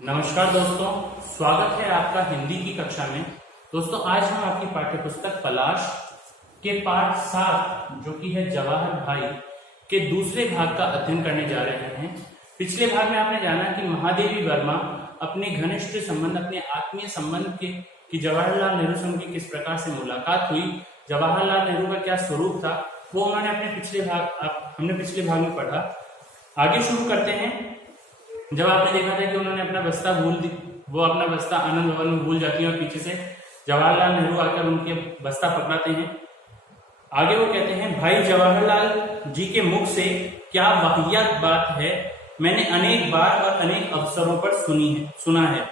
नमस्कार दोस्तों, स्वागत है आपका हिंदी की कक्षा में। दोस्तों, आज हम आपकी पाठ्यपुस्तक पलाश के पाठ 7 जो कि है जवाहर भाई के दूसरे भाग का अध्ययन करने जा रहे हैं। पिछले भाग में आपने जाना कि महादेवी वर्मा अपने घनिष्ठ संबंध, अपने आत्मीय संबंध के कि जवाहरलाल नेहरू से उनकी किस प्रकार से मुलाकात हुई, जवाहरलाल नेहरू का क्या स्वरूप था, वो उन्होंने हमने पिछले भाग में पढ़ा। आगे शुरू करते हैं। जब आपने देखा था कि उन्होंने अपना बस्ता वो अपना बस्ता आनंद भवन में भूल जाती है और पीछे से जवाहरलाल नेहरू आकर उनके बस्ता पकड़ाते हैं। आगे वो कहते हैं, भाई जवाहरलाल जी के मुख से क्या वाहियात बात है, मैंने अनेक बार और अनेक अवसरों पर सुना है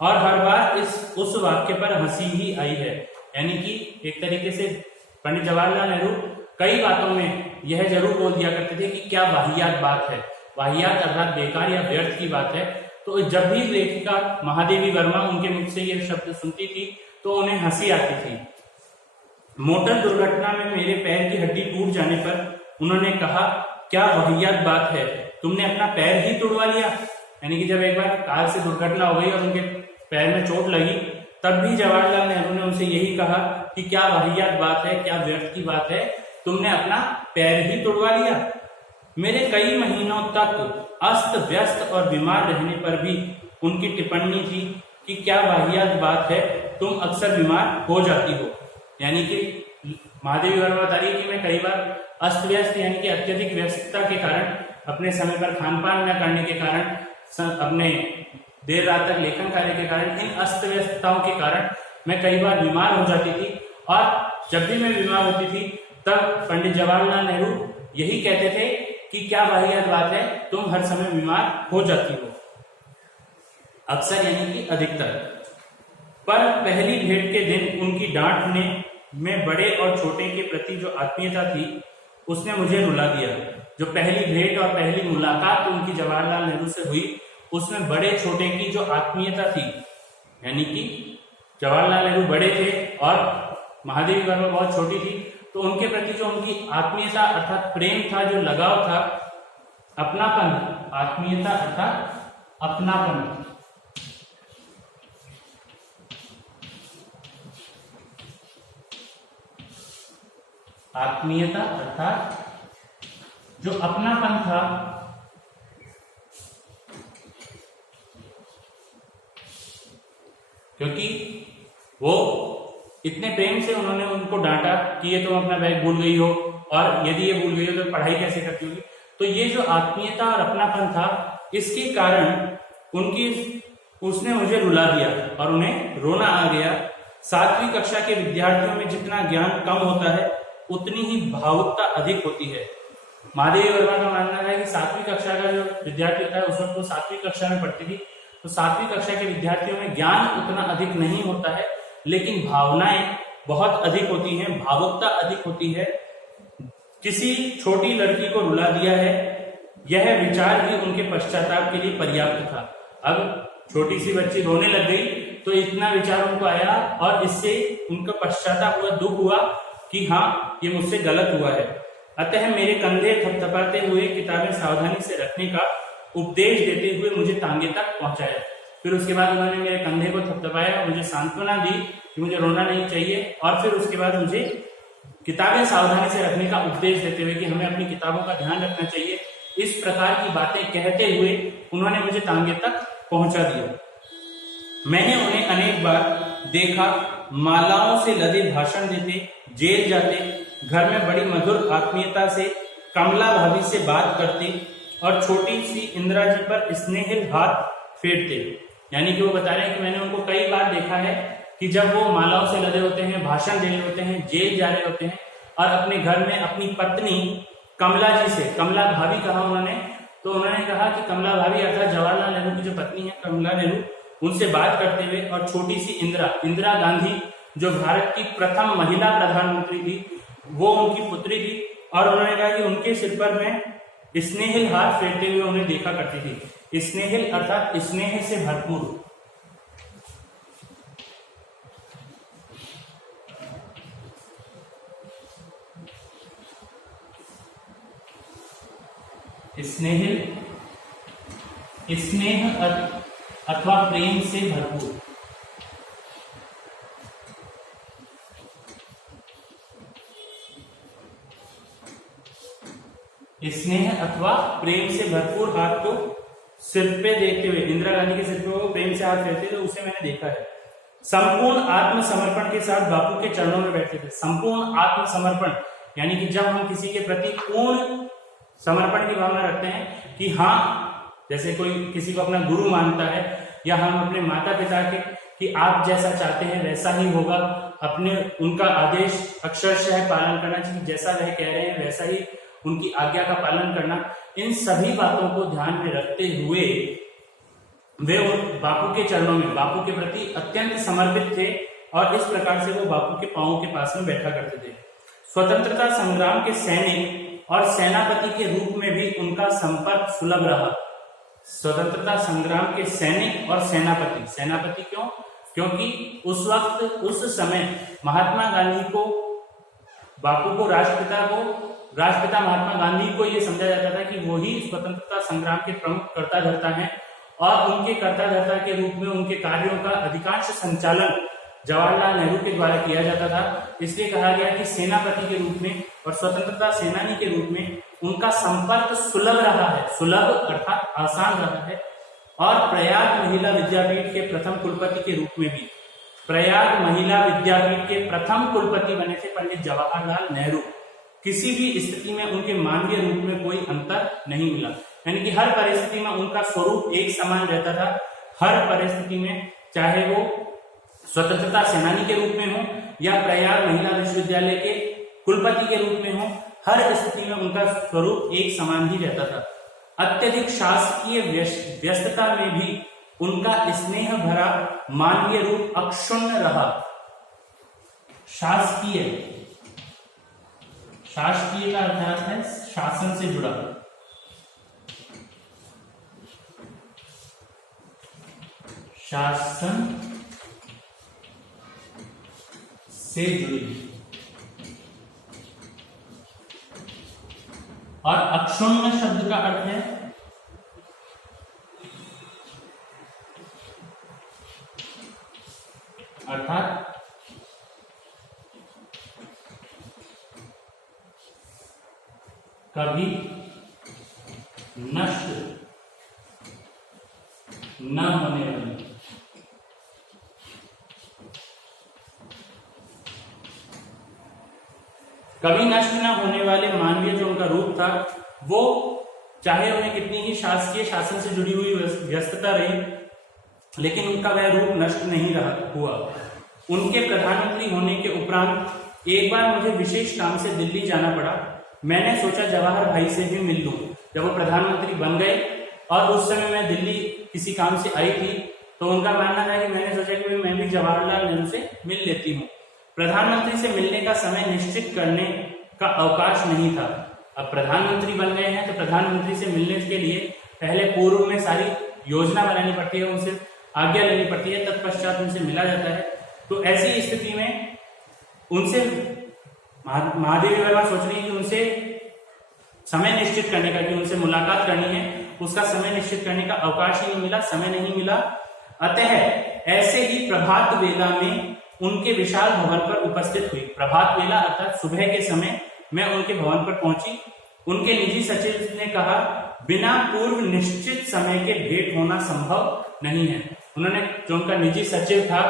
और हर बार उस वाक्य पर हंसी ही आई है। यानी कि एक तरीके से पंडित जवाहरलाल नेहरू कई बातों में यह जरूर बोल दिया करते थे कि क्या वाहियात बात है। वाहियात अर्थात बेकार या व्यर्थ की बात है। तो जब भी लेखिका महादेवी वर्मा उनके मुख से ये शब्द सुनती थी तो उन्हें हंसी आती थी। मोटर दुर्घटना में मेरे पैर की हड्डी टूट जाने पर उन्होंने कहा, क्या वाहियात बात है, तुमने अपना पैर ही तोड़वा लिया। यानी कि जब एक बार कार से दुर्घटना हो गई और उनके पैर में चोट लगी, तब भी जवाहरलाल नेहरू ने उनसे यही कहा कि क्या वाहियात बात है, क्या व्यर्थ की बात है, तुमने अपना पैर ही तोड़वा लिया। मेरे कई महीनों तक अस्त व्यस्त और बीमार रहने पर भी उनकी टिप्पणी थी कि क्या वाहियात बात है, तुम अक्सर बीमार हो जाती हो। यानी कि महादेवी वर्मा बता रही है कि मैं कई बार अस्त व्यस्त यानी कि अत्यधिक व्यस्तता के कारण, अपने समय पर खान पान न करने के कारण, अपने देर रात तक लेखन कार्य के कारण, इन अस्त व्यस्तताओं के कारण मैं कई बार बीमार हो जाती थी। और जब भी मैं बीमार होती थी तब पंडित जवाहरलाल नेहरू यही कहते थे कि क्या वाहियात बात है, तुम हर समय बीमार हो जाती हो। अक्सर यानी कि अधिकतर। पर पहली भेंट के दिन उनकी डांट ने में बड़े और छोटे के प्रति जो आत्मीयता थी उसने मुझे रुला दिया। जो पहली भेंट और पहली मुलाकात उनकी जवाहरलाल नेहरू से हुई उसमें बड़े छोटे की जो आत्मीयता थी, यानी कि जवाहरलाल नेहरू बड़े थे और महादेवी वर्मा बहुत छोटी थी, तो उनके प्रति जो उनकी आत्मीयता अर्थात प्रेम था, जो लगाव था, अपनापन, आत्मीयता अर्थात अपनापन, आत्मीयता अर्थात जो अपनापन था, क्योंकि वो इतने प्रेम से उन्होंने उनको डांटा कि ये तुम अपना बैग भूल गई हो, और यदि ये भूल गई हो तो पढ़ाई कैसे करती होगी। तो ये जो आत्मीयता और अपनापन था, इसके कारण उसने मुझे रुला दिया और उन्हें रोना आ गया। 7वीं कक्षा के विद्यार्थियों में जितना ज्ञान कम होता है उतनी ही भावुकता अधिक होती है। महादेवी वर्मा का मानना है कि 7वीं कक्षा का जो विद्यार्थी था, उस वक्त वो 7वीं कक्षा में पढ़ती थी, तो 7वीं कक्षा के विद्यार्थियों में ज्ञान उतना अधिक नहीं होता है, लेकिन भावनाएं बहुत अधिक होती हैं, भावुकता अधिक होती है। किसी छोटी लड़की को रुला दिया है, यह विचार ही उनके पश्चाताप के लिए पर्याप्त था। अब छोटी सी बच्ची रोने लग गई तो इतना विचार उनको आया और इससे उनका पश्चाताप हुआ, दुख हुआ कि हाँ, ये मुझसे गलत हुआ है। अतः मेरे कंधे थपथपाते हुए किताबें सावधानी से रखने का उपदेश देते हुए मुझे तांगे तक पहुंचाया। फिर उसके बाद उन्होंने मेरे कंधे को थपथपाया, मुझे सांत्वना दी कि मुझे रोना नहीं चाहिए, और फिर उसके बाद मुझे किताबें सावधानी से रखने का उपदेश देते हुए कि हमें अपनी किताबों का ध्यान रखना चाहिए, इस प्रकार की बातें कहते हुए उन्होंने मुझे तांगे तक पहुंचा दिया। मैंने उन्हें अनेक बार देखा, मालाओं से लदे भाषण देते, जेल जाते, घर में बड़ी मधुर आत्मीयता से कमला भाभी से बात करते और छोटी सी इंदिरा जी पर स्नेहिल हाथ फेरते। यानी कि वो बता रहे हैं कि मैंने उनको कई बार देखा है कि जब वो मालाओं से लदे होते हैं, भाषण दे रहे होते हैं, जेल जा रहे होते हैं, और अपने घर में अपनी पत्नी कमला जी से, कमला भाभी कहा उन्होंने, तो उन्होंने कहा कि कमला भाभी अर्थात जवाहरलाल नेहरू की जो पत्नी है कमला नेहरू, उनसे बात करते हुए, और छोटी सी इंदिरा गांधी जो भारत की प्रथम महिला प्रधानमंत्री थी, वो उनकी पुत्री थी, और उन्होंने कहा कि उनके सिर पर मैं स्नेहिल हाथ फेरते हुए उन्हें देखा करती थी। स्नेहिल अर्थात स्नेह से भरपूर। स्नेहिल, स्नेह अथवा प्रेम से भरपूर। स्नेह अथवा प्रेम से भरपूर। हाथ को सिर पे देखते हुए, इंदिरा गांधी के सिर पे वो प्रेम से हाथ फेरते थे, उसे मैंने देखा है। संपूर्ण आत्मसमर्पण के साथ बापू के चरणों में बैठते थे। संपूर्ण आत्मसमर्पण यानी कि जब हम किसी के प्रति पूर्ण समर्पण की भावना रखते हैं कि हाँ, जैसे कोई किसी को अपना गुरु मानता है, या हम अपने माता पिता के कि आप जैसा चाहते हैं वैसा ही होगा, अपने उनका आदेश अक्षरशः पालन करना चाहिए, जैसा वह कह रहे हैं वैसा ही उनकी आज्ञा का पालन करना। इन सभी बातों को ध्यान में रखते हुए वे बापू के चरणों में बापू के प्रति अत्यंत समर्पित थे और इस प्रकार से वो बापू के पांवों के पास में बैठा करते थे। स्वतंत्रता संग्राम के सैनिक और सेनापति के रूप में भी उनका संपर्क सुलभ रहा। स्वतंत्रता संग्राम के सैनिक और सेनापति, सेनापति क्यों? क्योंकि उस वक्त उस समय महात्मा गांधी को, बापू को, राष्ट्रपिता महात्मा गांधी को यह समझा जाता था कि वो ही स्वतंत्रता संग्राम के प्रमुख कर्ता धर्ता हैं और उनके कर्ता धर्ता के रूप में उनके कार्यों का अधिकांश संचालन जवाहरलाल नेहरू के द्वारा किया जाता था। इसलिए कहा गया कि सेनापति के रूप में और स्वतंत्रता सेनानी के रूप में उनका संपर्क सुलभ रहा है। सुलभ अर्थात आसान रहा है। और प्रयाग महिला विद्यापीठ के प्रथम कुलपति के रूप में भी, प्रयाग महिला विद्यापीठ के प्रथम कुलपति बने थे पंडित जवाहरलाल नेहरू। किसी भी स्थिति में उनके मानवीय रूप में कोई अंतर नहीं मिला, यानी कि हर परिस्थिति में उनका स्वरूप एक समान रहता था। हर परिस्थिति में, चाहे वो स्वतंत्रता सेनानी के रूप में हो या प्रयाग महिला विश्वविद्यालय के कुलपति के रूप में हो, हर स्थिति में उनका स्वरूप एक समान ही रहता था। अत्यधिक शासकीय व्यस्तता में भी उनका स्नेह भरा मानवीय रूप अक्षुण्ण रहा। शासकीय का अर्थ है शासन से जुड़ा। शासन से जुड़ी। और अक्षुण्ण शब्द का अर्थ है अर्थात कभी नष्ट न होने वाली। कभी नष्ट न होने वाले मानवीय जो उनका रूप था, वो चाहे उन्हें कितनी ही शासकीय शासन से जुड़ी हुई व्यस्तता रही, लेकिन उनका वह रूप नष्ट नहीं हुआ। उनके प्रधानमंत्री होने के उपरांत एक बार मुझे विशेष काम से दिल्ली जाना पड़ा। मैंने सोचा जवाहर भाई से भी मिल लूं। जब वो प्रधानमंत्री बन गए और उस समय मैं दिल्ली किसी काम से आई थी, तो उनका मानना था कि मैंने सोचा कि मैं भी जवाहरलाल नेहरू से मिल लेती हूँ। प्रधानमंत्री से मिलने का समय निश्चित करने का अवकाश नहीं था। अब प्रधानमंत्री बन गए हैं तो प्रधानमंत्री से मिलने के लिए पहले पूर्व में सारी योजना बनानी पड़ती है, उनसे आज्ञा लेनी पड़ती है, तत्पश्चात उनसे मिला जाता है। तो ऐसी स्थिति में उनसे महादेवी वर्मा सोच रही है कि उनसे समय निश्चित करने का, कि उनसे मुलाकात करनी है, उसका समय निश्चित करने का अवकाश ही नहीं मिला, समय नहीं मिला। अतः ऐसे ही प्रभात वेला में उनके विशाल भवन पर उपस्थित हुई। प्रभात वेला अर्थात सुबह के समय मैं उनके भवन पर पहुंची। उनके निजी सचिव ने कहा, बिना पूर्व निश्चित समय के भेंट होना संभव नहीं है। उन्होंने, जो उनका निजी सचिव था,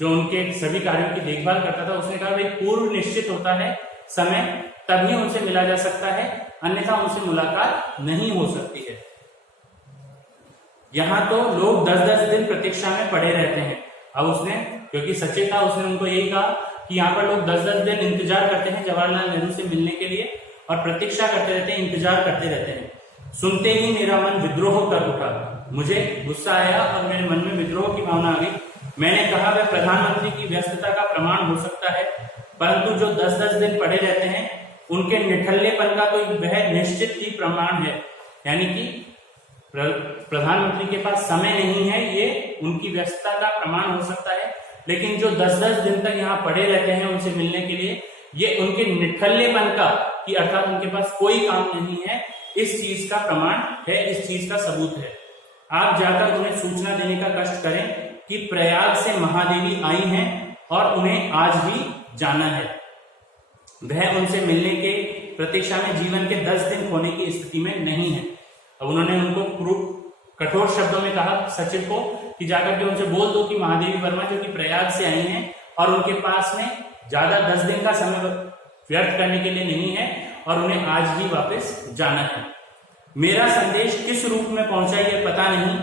जो उनके सभी कार्यों की देखभाल करता था, उसने कहा भाई पूर्व निश्चित होता है समय, तभी उनसे मिला जा सकता है, अन्यथा उनसे मुलाकात नहीं हो सकती है। यहाँ तो लोग 10-10 दिन प्रतीक्षा में पड़े रहते हैं। अब उसने, क्योंकि सचिव था, उसने उनको यही कहा कि यहाँ पर लोग 10-10 दिन इंतजार करते हैं जवाहरलाल नेहरू से मिलने के लिए और प्रतीक्षा करते रहते हैं, इंतजार करते रहते हैं। सुनते ही मेरा मन विद्रोह कर उठा। मुझे गुस्सा आया और मेरे मन में विद्रोह की भावना आ गई। मैंने कहा, वह प्रधानमंत्री की व्यस्तता का प्रमाण हो सकता है, परंतु जो 10-10 दिन पड़े रहते हैं उनके निठल्लेपन का तो वह निश्चित ही प्रमाण है। यानी कि प्रधानमंत्री के पास समय नहीं है, ये उनकी व्यस्तता का प्रमाण हो सकता है, लेकिन जो 10-10 दिन तक यहाँ पड़े रहते हैं उनसे मिलने के लिए, ये उनके निठल्लेपन का, कि अर्थात उनके पास कोई काम नहीं है, इस चीज का प्रमाण है, इस चीज का सबूत है। आप जाकर उन्हें सूचना देने का कष्ट करें कि प्रयाग से महादेवी आई हैं और उन्हें आज ही जाना है। वह उनसे मिलने के प्रतीक्षा में जीवन के 10 दिन खोने की स्थिति में नहीं है। अब उन्होंने उनको कठोर शब्दों में कहा सचिव को कि जाकर के उनसे बोल दो कि महादेवी वर्मा जो कि प्रयाग से आई हैं और उनके पास में ज्यादा 10 दिन का समय व्यर्थ करने के लिए नहीं है और उन्हें आज ही वापस जाना है। मेरा संदेश किस रूप में पहुंचा ये पता नहीं,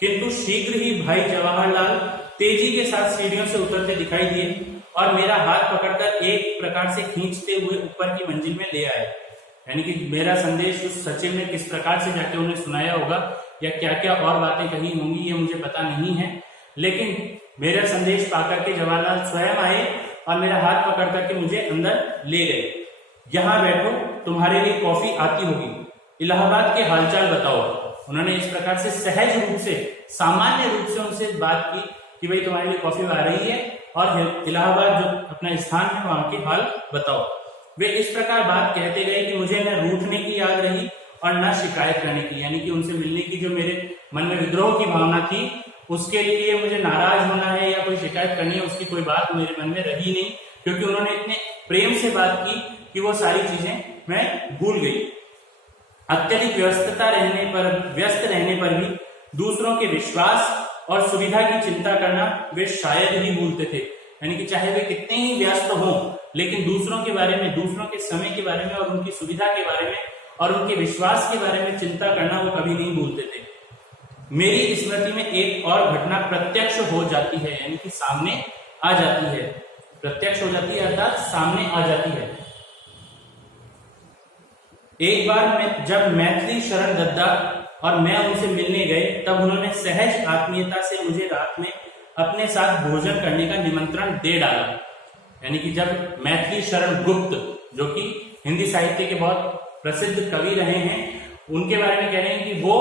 किंतु शीघ्र ही भाई जवाहरलाल तेजी के साथ सीढ़ियों से उतरते दिखाई दिए और मेरा हाथ पकड़कर एक प्रकार से खींचते हुए ऊपर की मंजिल में ले आए। यानी कि मेरा संदेश उस सचिव ने किस प्रकार से जाके उन्हें सुनाया होगा या क्या क्या और बातें कही होंगी ये मुझे पता नहीं है, लेकिन मेरा संदेश पाकर के जवाहरलाल स्वयं आए और मेरा हाथ पकड़ करके मुझे अंदर ले गए। यहाँ बैठो, तुम्हारे लिए कॉफी आती होगी, इलाहाबाद के हालचाल बताओ। उन्होंने इस प्रकार से सहज रूप से, सामान्य रूप से उनसे बात की कि भाई तुम्हारे लिए कॉफी आ रही है और इलाहाबाद जो अपना स्थान है वहां के हाल बताओ। वे इस प्रकार बात कहते गए कि मुझे न रूठने की याद रही और न शिकायत करने की, यानी कि उनसे मिलने की जो मेरे मन में विद्रोह की भावना थी उसके लिए मुझे नाराज होना है या कोई शिकायत करनी है उसकी कोई बात मेरे मन में रही नहीं, क्योंकि उन्होंने इतने प्रेम से बात की कि वो सारी चीजें मैं भूल गई। अत्यधिक व्यस्त रहने पर भी दूसरों के विश्वास और सुविधा की चिंता करना वे शायद ही भूलते थे। यानी कि चाहे वे कितने ही व्यस्त हों, लेकिन दूसरों के बारे में, दूसरों के समय के बारे में और उनकी सुविधा के बारे में और उनके विश्वास के बारे में चिंता करना वो कभी नहीं भूलते थे। मेरी स्मृति में एक और घटना प्रत्यक्ष हो जाती है, यानी कि सामने आ जाती है, प्रत्यक्ष हो जाती है अर्थात सामने आ जाती है। एक बार जब मैथिली शरण दद्दा और मैं उनसे मिलने गए तब उन्होंने सहज आत्मीयता से मुझे रात में अपने साथ भोजन करने का निमंत्रण दे डाला। यानी कि जब मैथिली शरण गुप्त, जो कि हिंदी साहित्य के बहुत प्रसिद्ध कवि रहे हैं, उनके बारे में कह रहे हैं कि वो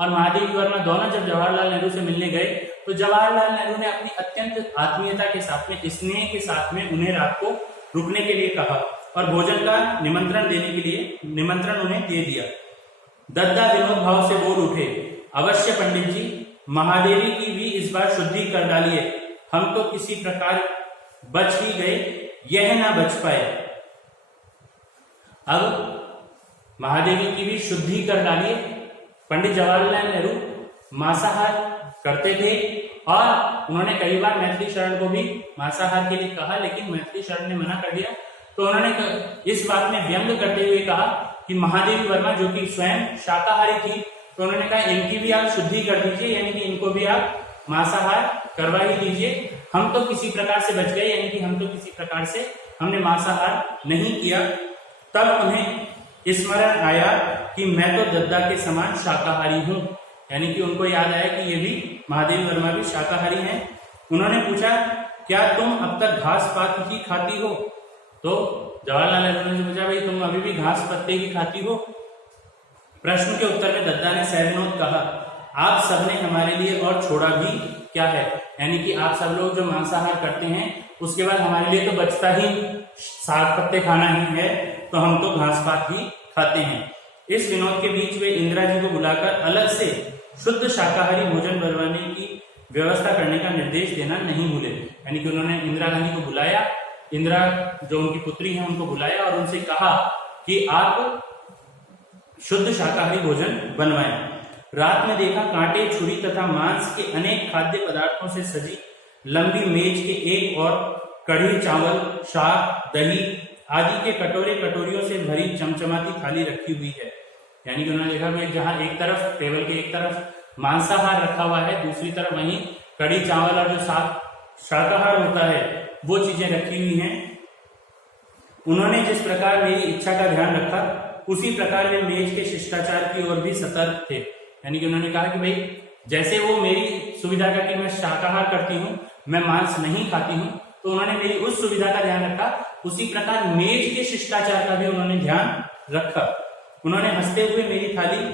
और महादेवी वर्मा दोनों जब जवाहरलाल नेहरू से मिलने गए तो जवाहरलाल नेहरू ने अपनी अत्यंत आत्मीयता के साथ में, स्नेह के साथ में उन्हें रात को रुकने के लिए कहा और भोजन का निमंत्रण देने के लिए निमंत्रण उन्हें दे दिया। दद्दा विनोद भाव से बोल उठे, अवश्य पंडित जी, महादेवी की भी इस बार शुद्धि कर डालिए, हम तो किसी प्रकार बच ही गए, यह ना बच पाए। अब महादेवी की भी शुद्धि कर डालिए। पंडित जवाहरलाल नेहरू मांसाहार करते थे और उन्होंने कई बार मैथिली शरण को भी मांसाहार के लिए कहा, लेकिन मैथिली शरण ने मना कर दिया। तो उन्होंने इस बात में व्यंग करते हुए कहा कि महादेवी वर्मा जो कि स्वयं शाकाहारी थी, तो उन्होंने कहा इनकी भी आप शुद्धि कर दीजिए, यानी कि इनको भी आप मांसाहार करवा ही दीजिए, हम तो किसी प्रकार से बच गए, यानी कि हम तो किसी प्रकार से हमने मांसाहार नहीं किया। तब उन्हें स्मरण आया कि मैं तो दद्दा के समान शाकाहारी हूं, यानी कि उनको याद आया कि ये भी महादेवी वर्मा भी शाकाहारी हैं। उन्होंने पूछा, क्या तुम अब तक घास पात ही खाती हो? तो जवाहरलाल नेहरू ने पूछा, भाई तुम अभी भी घास पत्ते ही खाती हो? प्रश्न के उत्तर में दद्दा ने सहविनोद कहा, आप सबने हमारे लिए और छोड़ा भी क्या है, यानी कि आप सब लोग जो मांसाहार करते हैं उसके बाद हमारे लिए तो बचता ही साग पत्ते खाना ही है, तो हम तो घास पात ही खाते हैं। इस विनोद के बीच वे इंदिरा जी को बुलाकर अलग से शुद्ध शाकाहारी भोजन बनवाने की व्यवस्था करने का निर्देश देना नहीं भूले। यानी कि उन्होंने इंदिरा गांधी को बुलाया, इंदिरा जो उनकी पुत्री है उनको बुलाया और उनसे कहा कि आप शुद्ध शाकाहारी भोजन बनवाएं। रात में देखा कांटे, छुरी तथा मांस के अनेक खाद्य पदार्थों से सजी लंबी मेज के एक और कढ़ी, चावल, शाक, दही आदि के कटोरे कटोरियों से भरी चमचमाती थाली रखी हुई है। यानी कि उन्होंने देखा कि जहां एक तरफ टेबल के एक तरफ मांसाहार रखा हुआ है, दूसरी तरफ वहीं कढ़ी, चावल और जो शाकाहार होता है वो चीजें रखी हुई हैं। उन्होंने जिस प्रकार मेरी इच्छा का ध्यान रखा उसी प्रकार वे मेज के शिष्टाचार की ओर भी सतर्क थे। यानी कि उन्होंने कहा कि भाई जैसे वो मेरी सुविधा का कि मैं शाकाहार करती हूँ, मैं मांस नहीं खाती हूँ, तो उन्होंने मेरी उस सुविधा का ध्यान रखा, उसी प्रकार मेज के शिष्टाचार का भी उन्होंने ध्यान रखा। उन्होंने हंसते हुए मेरी थाली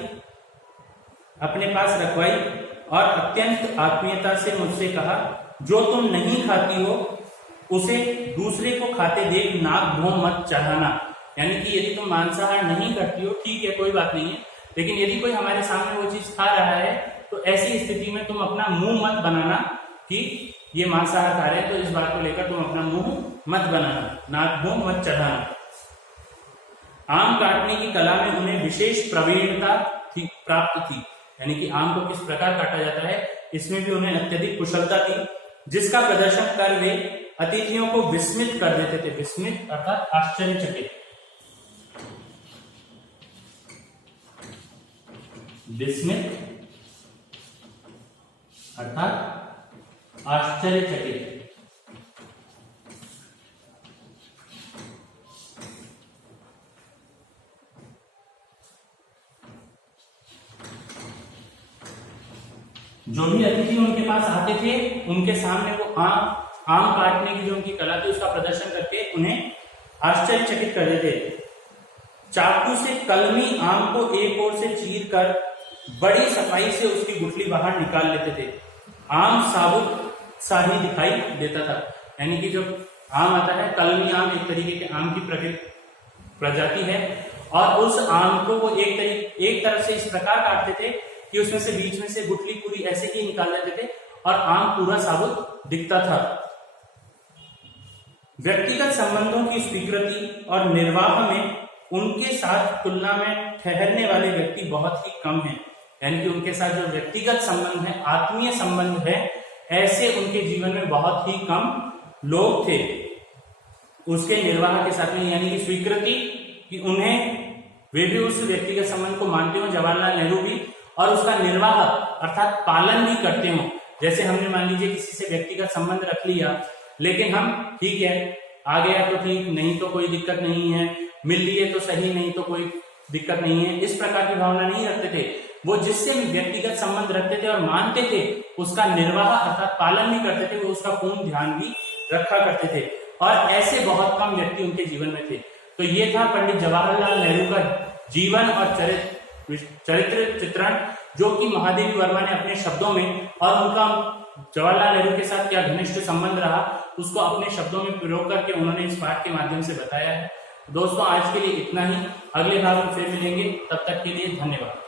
अपने पास रखवाई और अत्यंत आत्मीयता से मुझसे कहा, जो तुम नहीं खाती हो उसे दूसरे को खाते देख नाक भों मत चढ़ाना। यानी कि यदि तुम मांसाहार नहीं करती हो ठीक है, कोई बात नहीं है, लेकिन यदि कोई हमारे सामने वो चीज खा रहा है तो ऐसी स्थिति में तुम अपना मुंह मत बनाना कि ये मांसाहार खा रहे हैं, तो इस बात को लेकर तुम अपना मुंह मत बनाना, नाक मुंह मत चढ़ाना। आम काटने की कला में उन्हें विशेष प्रवीणता प्राप्त थी, यानी कि आम को किस प्रकार काटा जाता है इसमें भी उन्हें अत्यधिक कुशलता थी, जिसका प्रदर्शन कर वे अतिथियों को विस्मित कर देते थे। विस्मित अर्थात आश्चर्यचकित, विस्मित अर्थात आश्चर्यचकित। जो भी अतिथि उनके पास आते थे उनके सामने वो आम काटने की जो उनकी कला थी उसका प्रदर्शन करके उन्हें आश्चर्यचकित कर देते। चाकू से कलमी आम को एक ओर से चीर कर बड़ी सफाई से उसकी गुठली बाहर निकाल लेते थे। आम साबुत सा ही दिखाई देता था, यानी कि जो आम आता है, कलमी आम एक तरीके के आम की प्रजाति है, और उस आम को वो एक तरफ से इस प्रकार काटते थे कि उसमें से बीच में से गुठली पूरी ऐसे ही निकाल देते थे और आम पूरा साबुत दिखता था। व्यक्तिगत संबंधों की स्वीकृति और निर्वाह में उनके साथ तुलना में ठहरने वाले व्यक्ति बहुत ही कम हैं, यानी कि उनके साथ जो व्यक्तिगत संबंध है, आत्मीय संबंध है, ऐसे उनके जीवन में बहुत ही कम लोग थे। उसके निर्वाह के साथ में, यानी कि स्वीकृति कि उन्हें वे भी उस व्यक्तिगत संबंध को मानते हो, जवाहरलाल नेहरू भी, और उसका निर्वाह अर्थात पालन भी करते हो। जैसे हमने मान लीजिए किसी से व्यक्तिगत संबंध रख लिया, लेकिन हम ठीक है आ गया तो ठीक, नहीं तो कोई दिक्कत नहीं है, मिल लिए तो सही, नहीं तो कोई दिक्कत नहीं है, इस प्रकार की भावना नहीं रखते थे। वो जिससे भी व्यक्तिगत संबंध रखते थे और मानते थे उसका निर्वाह अर्थात पालन भी करते थे, वो उसका पूर्ण ध्यान भी रखा करते थे, और ऐसे बहुत कम व्यक्ति उनके जीवन में थे। तो ये था पंडित जवाहरलाल नेहरू का जीवन और चरित्र चित्रण, जो कि महादेवी वर्मा ने अपने शब्दों में, और उनका जवाहरलाल नेहरू के साथ क्या घनिष्ठ संबंध रहा उसको अपने शब्दों में प्रयोग करके उन्होंने इस पाठ के माध्यम से बताया है। दोस्तों आज के लिए इतना ही, अगले भाग में फिर मिलेंगे, तब तक के लिए धन्यवाद।